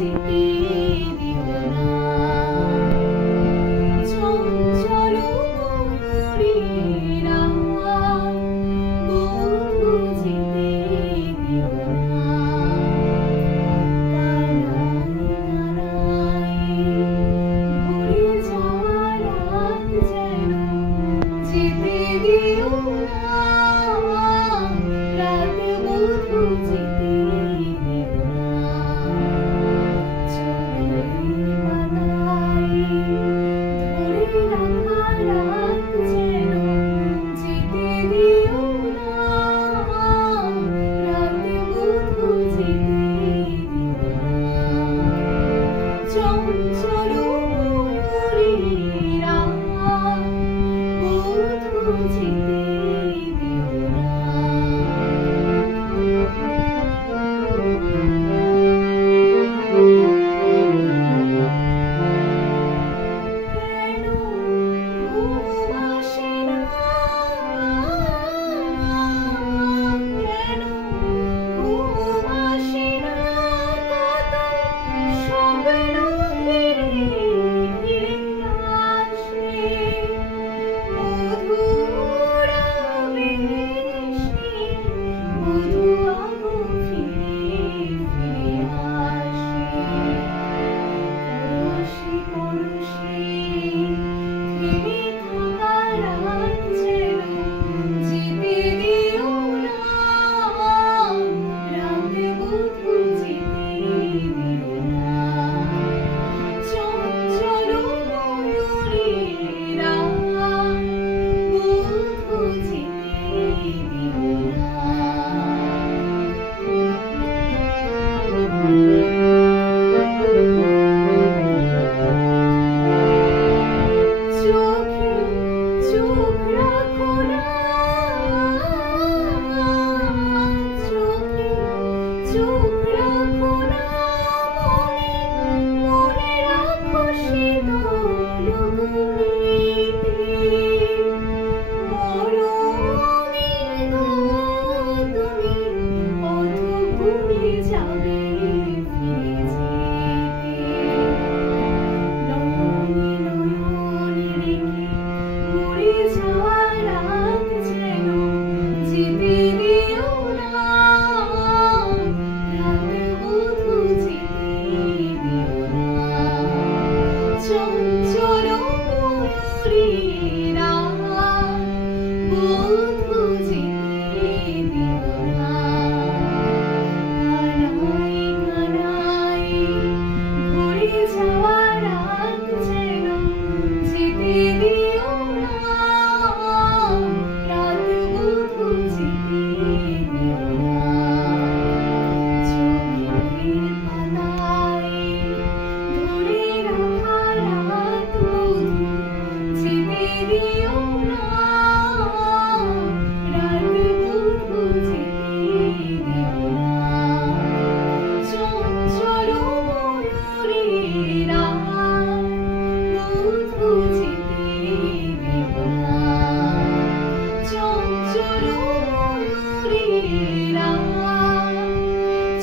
যেতে দিও না চঞ্চল ময়ূরীরা বধূ যেতে দিও না কানায় কানায় ঘুরে যাওয়া রাত যেন যেতে দিও না রাত বধূ যেতে দিও না চোখের পাতায় ধরে রাখা রাত যেন যেতে দিও না রাত বধূ যেতে দিও না চঞ্চল ময়ূরীরা বধূ যেতে দিও না কেন ঘুম আসে না কেন ঘুম আসে না কত স্বপ্ন ঘিরে ঘিরে আসে মধুর আবেশে মধু আগুন ফিরে ফিরে আসে পরশে পরশে থেমে থাকা রাত যেন যেতে দিও না রাত বধূ যেতে দিও না চঞ্চল ময়ূরীরা বধূ যেতে দিও না চোখে চোখ রাখো না চোখে চোখ রাখো না মনে মনে রাখো শীতল গভীরে মরণের তুমি পথ ঘুরে যাবে ফিরে যেতে নয়নে নয়নে রেখে ঘুরে যাওয়া রাত যেন যেতে দিও না রাত বধূ যেতে দিও না চঞ্চল ময়ূরীরা বধূ যেতে দিও না কানায় কানায় ঘুরে যাওয়া রাত যেন যেতে দিও না রাত বধূ যেতে দিও না চোখের পাতায় ধরে রাখা রাত বধূ যেতে দিও না রাত বধূ যেতে দিও না চঞ্চল ময়ূরীরা বধূ যেতে দিও না চঞ্চল ময়ূরীরা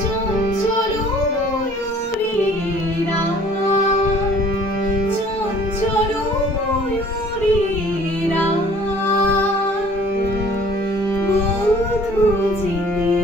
চঞ্চল ময়ূরীরা চঞ্চল ময়ূরীরা বধূ যেতে